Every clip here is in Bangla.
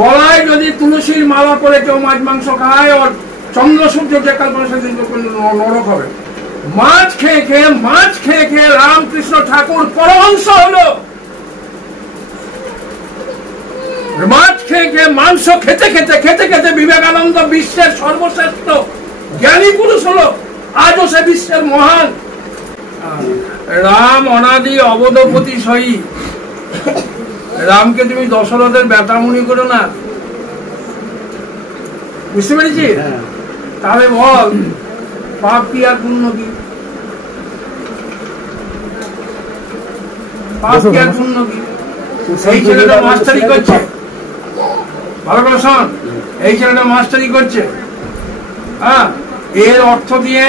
গলায় যদি তুলসীর মালা পরে কেউ মাছ মাংস খায় আর চন্দ্র সূর্য যে কল্পনা সেদিন নরক হবে। মাছ খেয়ে খেয়ে রামকৃষ্ণ ঠাকুর পরমহংস হলো। মাছ খেয়ে মাংস খেতে খেতে বিবেকানন্দ বিশ্বের সর্বশ্রেষ্ঠ জ্ঞানী পুরুষ হলো। আজও সে বিশ্বের মহান। রাম অনাদি অবধপতি সই। রামকে তুমি দশরথের বেটা মনে করো না, বুঝতে পেরেছি? তাহলে বল পাপ কি আর পুণ্য কি? পাপ কি আর পুণ্য কি? এই ছেলেটা মাস্টারি করছে, ভালো করে শোন, এই ছেলেটা মাস্টারি করছে। হ্যাঁ, এর অর্থ দিয়ে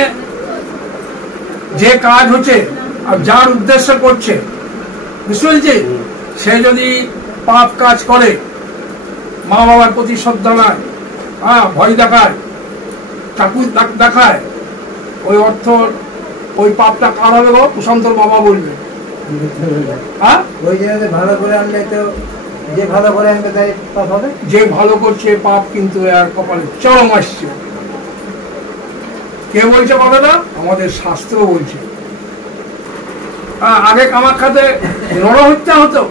যে কাজ হচ্ছে আর যার উদ্দেশ্য করছে, বুঝতে পেরেছি? সে যদি পাপ কাজ করে, মা বাবার প্রতি শ্রদ্ধা নাই, ভয় দেখায়, চাকু দেখায়, ওই অর্থ ওই পাপটা কার হবে গো? কুশান্তর বাবা বলবে। ভালো করে আনলে তো যে ভালো করে আনবে তাই পাপ হবে। যে ভালো করছে পাপ কিন্তু আর কপালে চরম আসছে। কে বলছে কথাটা? আমাদের শাস্ত্র বলছে। আগে কামাখ্যাতে নরহত্যা হতো।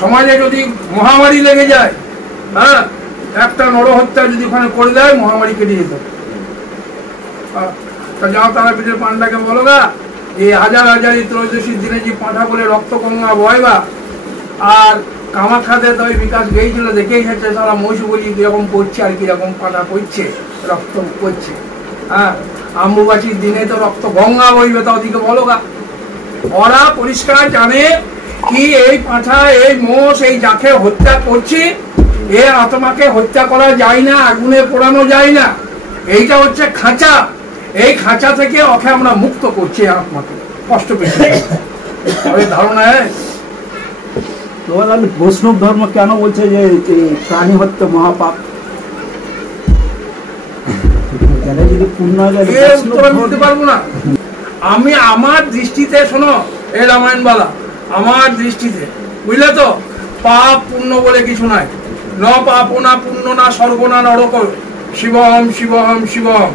সমাজে যদি মহামারী লেগে যায়, একটা নরহত্যা যদি ওখানে করে দেয়, মহামারী কেটে যেত। যাও তারাপীঠের পান্ডাকে বলো গা, এই হাজার ত্রয়োদশীর দিনে যে পাঁঠা বলে রক্ত গঙ্গা বয়বা, আর কামাখ্যাতে তো ওই বিকাশ গিয়েছিল, দেখেই যাচ্ছে সারা মহিষ বলি কিরকম করছে আর কিরকম পাঁঠা করছে, রক্ত করছে। অম্বুবাচীর দিনে তো রক্ত গঙ্গা বইবে, তা ওদিকে বলো গা। ওরা পরিষ্কার জানে কি এই পাঁঠা, এই মোষ, এই যাকে হত্যা করছে, এ আত্মাকে হত্যা করা যায় না, আগুনে পোড়ানো যায় না। এইটা হচ্ছে খাঁচা। এই খাঁচা থেকে ওকে আমরা মুক্ত করছি, আত্মাকে কষ্ট পেয়েছি। ধারণা বৈষ্ণব ধর্ম কেন বলছে যে প্রাণী হত্যা মহাপাপ? বলতে পারবো না আমি। আমার দৃষ্টিতে শোনো, এ রামায়ণ বালা, আমার দৃষ্টিতে বুঝলে তো, পাপ পুণ্য বলে কিছু নাই। ন পাপ না পুণ্য না স্বর্গ না নরক, শিবহম শিবহম শিবহম।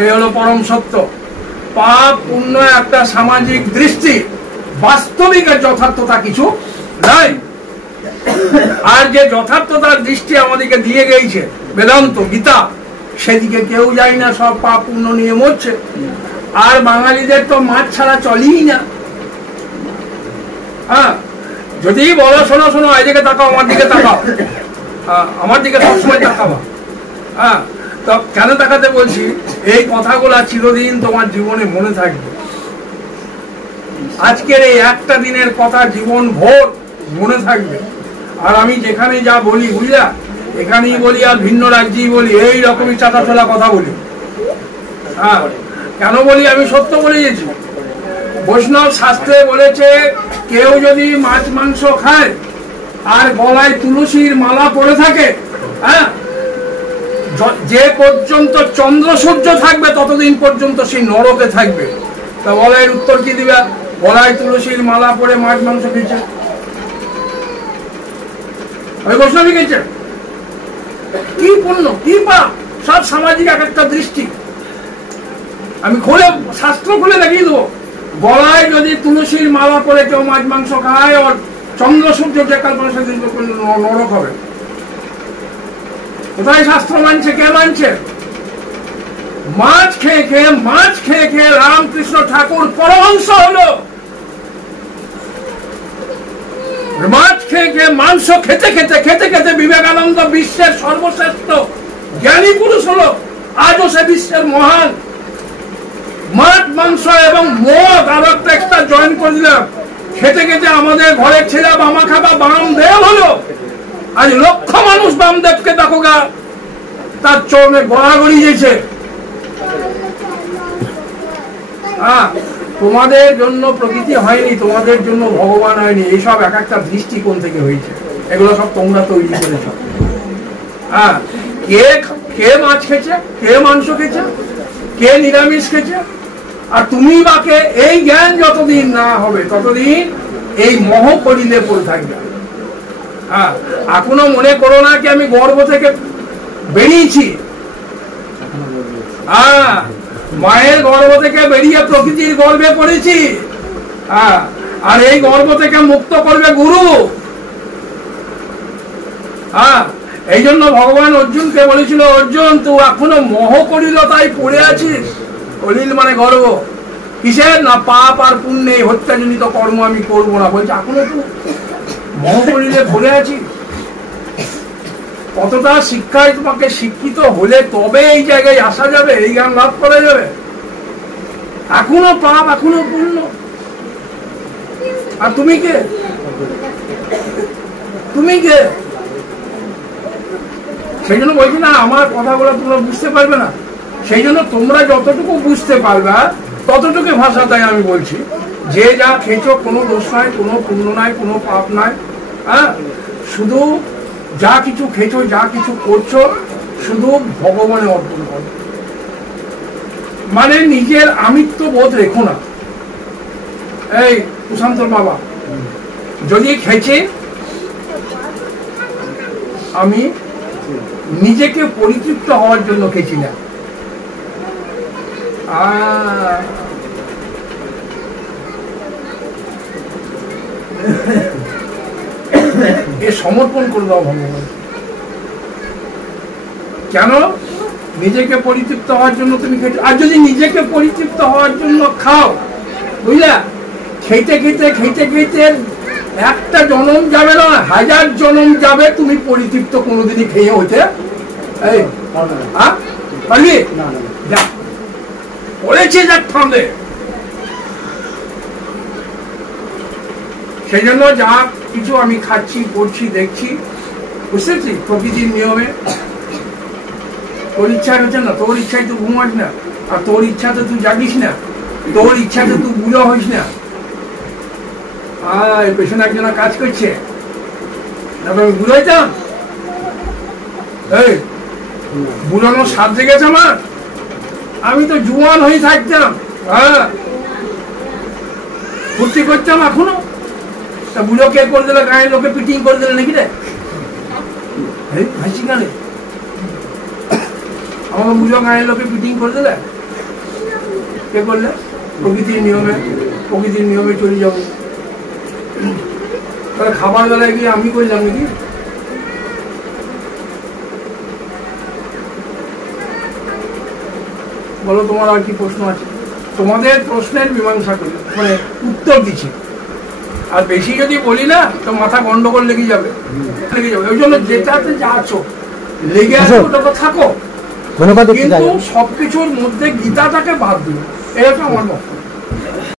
এই হলো পরম সত্য। পাপ পুণ্য একটা সামাজিক দৃষ্টি, বাস্তবিক যথার্থতা কিছু নাই। আর যে যথার্থতার দৃষ্টি আমাদেরকে দিয়ে গেছে বেদান্ত গীতা, সেদিকে কেউ যায় না, সব পাপ পুণ্য নিয়ে মরছে। আর বাঙালিদের তো মাছ ছাড়া চলেই না। যদি বলো শোনো শোনো, এদিকে তাকাও, আমার দিকে তাকাও, আমার দিকে সবসময় তাকাবা। তো কেন তাকাতে বলছি? এই কথাগুলা চিরদিন তোমার জীবনে মনে থাকবে। আজকের এই একটা দিনের কথা জীবন ভোর মনে থাকবে। আর আমি যেখানে যা বলি, বুঝলা, এখানেই বলি আর ভিন্ন রাজ্যেই বলি, এই রকমই চাটাচলা কথা বলি। কেন বলি? আমি সত্য বলে গেছি। বৈষ্ণব শাস্ত্রে বলেছে, কেউ যদি মাছ মাংস খায় আর গলায় তুলসীর মালা পড়ে থাকে, যে পর্যন্ত চন্দ্র সূর্য থাকবে ততদিন পর্যন্ত সেই নরকে থাকবে। তা বলে এর উত্তর কি দিবা? গলায় তুলসীর মালা পরে মাছ মাংস খেয়েছে, ওই বৈষ্ণবী খেয়েছে। কি পুণ্য কি পাপ, সব সামাজিক এক একটা দৃষ্টি। আমি খুলে শাস্ত্র খুলে দেখিয়ে দেবো। গলায় যদি তুলসীর মালা পরে কেউ মাছ মাংস খায় আর চন্দ্র সূর্য যে কল্পনা সেদিন নরক হবে। কোথায় শাস্ত্র মানছে? কে মানছে? মাছ খেয়ে রামকৃষ্ণ ঠাকুর পরমহংস হলো। মাছ খেয়ে মাংস খেতে খেতে বিবেকানন্দ বিশ্বের সর্বশ্রেষ্ঠ জ্ঞানী পুরুষ হলো। আজও সে বিশ্বের মহান। মাছ মাংস এবং মদ আর একটা এক্সট্রা জয়েন করে দিলাম, খেতে আমাদের ঘরের ছেলে বামা খাবা বামদেব হলো। আজ লক্ষ মানুষ বামদেবকে দেখো গা, তার চরণে গড়াগড়ি গেছে। তোমাদের জন্য প্রকৃতি হয়নি, তোমাদের জন্য ভগবান হয়নি। এইসব এক একটা দৃষ্টিকোণ থেকে হয়েছে, এগুলো সব তোমরা তৈরি করেছ। কে মাছ খেয়েছে, কে মাংস খেয়েছে, কে নিরামিষ খেয়েছে? আর তুমি বাকে এই জ্ঞান যতদিন না হবে ততদিন এই মোহ করিলে পড়ে থাকবে। হ্যাঁ, এখনো মনে করো না কি আমি গর্ভ থেকে বেরিয়েছি। হ্যাঁ, মায়ের গর্ভ থেকে বেরিয়ে প্রকৃতির গর্ভে পড়েছি। হ্যাঁ, আর এই গর্ভ থেকে মুক্ত করবে গুরু। হ্যাঁ, এই জন্য ভগবান অর্জুনকে বলেছিল, অর্জুন তুই এখনো মোহ করিল তাই পড়ে আছিস। কলিল মানে গর্ব, কিসের না পাপ আর পুণ্যে হত্যাজনিত কর্ম আমি করবো না। বলছে এখনো তুই মোহ করিলে পড়ে আছিস। কতটা শিক্ষায় তোমাকে শিক্ষিত হলে তবে এই জায়গায় আসা যাবে, এই জ্ঞান লাভ করা যাবে। এখনো পাপ, এখনো পুণ্য। আর তুমি কে? তুমি কে? সেই জন্য বলছি না, আমার কথাগুলো তোমরা বুঝতে পারবে না। সেই জন্য তোমরা যতটুকু বুঝতে পারবে ততটুকু ভাষাটাই আমি বলছি। যে যা খেয়েছো, কোনো দোষ নাই, কোনো পুণ্য নাই, কোনো পাপ নাই। হ্যাঁ, শুধু যা কিছু খেয়েছো, যা কিছু করছো, শুধু ভগবানে অর্পণ করো। মানে নিজের আমিত্ব বোধ রেখো না। এই প্রশান্তর বাবা যদি খেয়েছে, আমি নিজেকে পরিতৃপ্ত হওয়ার জন্য খেয়েছি না। এ সমর্পণ করে দাও ভগবান। কেন? নিজেকে পরিতৃপ্ত হওয়ার জন্য তুমি খেতে। আর যদি নিজেকে পরিতৃপ্ত হওয়ার জন্য খাও, বুঝলা, খেতে খেতে খেতে খেতে একটা জনম যাবে না, 1000 জনম যাবে তুমি পরিতৃপ্ত কোনোদিনই খেয়ে হইতে পারবি? পড়েছে যাক ফাঁদে। সেই জন্য যা কিছু আমি খাচ্ছি, পড়ছি, দেখছি, বুঝতেছি প্রকৃতির নিয়মে। তোর ইচ্ছা হচ্ছে না, তোর ইচ্ছায় তুই ঘুমাস না, আর তোর ইচ্ছাতে তুই জাগিস না, তোর ইচ্ছাতে তুই বুড়ো হইস না। পেছনে একজন কাজ করছে, আমি বুড়ো হইতাম? এই বুড়ানোর স্বাদ জেগেছে আমার? আমি তো জুয়ান হয়ে থাকতাম। হ্যাঁ, ফুর্তি করতাম এখনো। তা বুড়ো কে করে দিলে? গায়ের লোকে পিটিং করে দিলে নাকি রে? হাসি কানে আমার বুঝো গায়ের লোকে পিটিং করে দিলে? কে করলে? প্রকৃতির নিয়মে, প্রকৃতির নিয়মে চলে যাবো। তাহলে খাবার বেলায় গিয়ে আমি করলাম নাকি? বলো, তোমার আর কি প্রশ্ন আছে? তোমাদের প্রশ্নের মীমাংসা করি, মানে উত্তর দিচ্ছি। আর বেশি যদি বলি না তো মাথা গন্ডগোল লেগে যাবে। ওই জন্য যেটাতে যা আছো লেগে আসো, ওটা থাকো, কিন্তু সবকিছুর মধ্যে গীতাটাকে বাদ দিও। এটা আমার মত।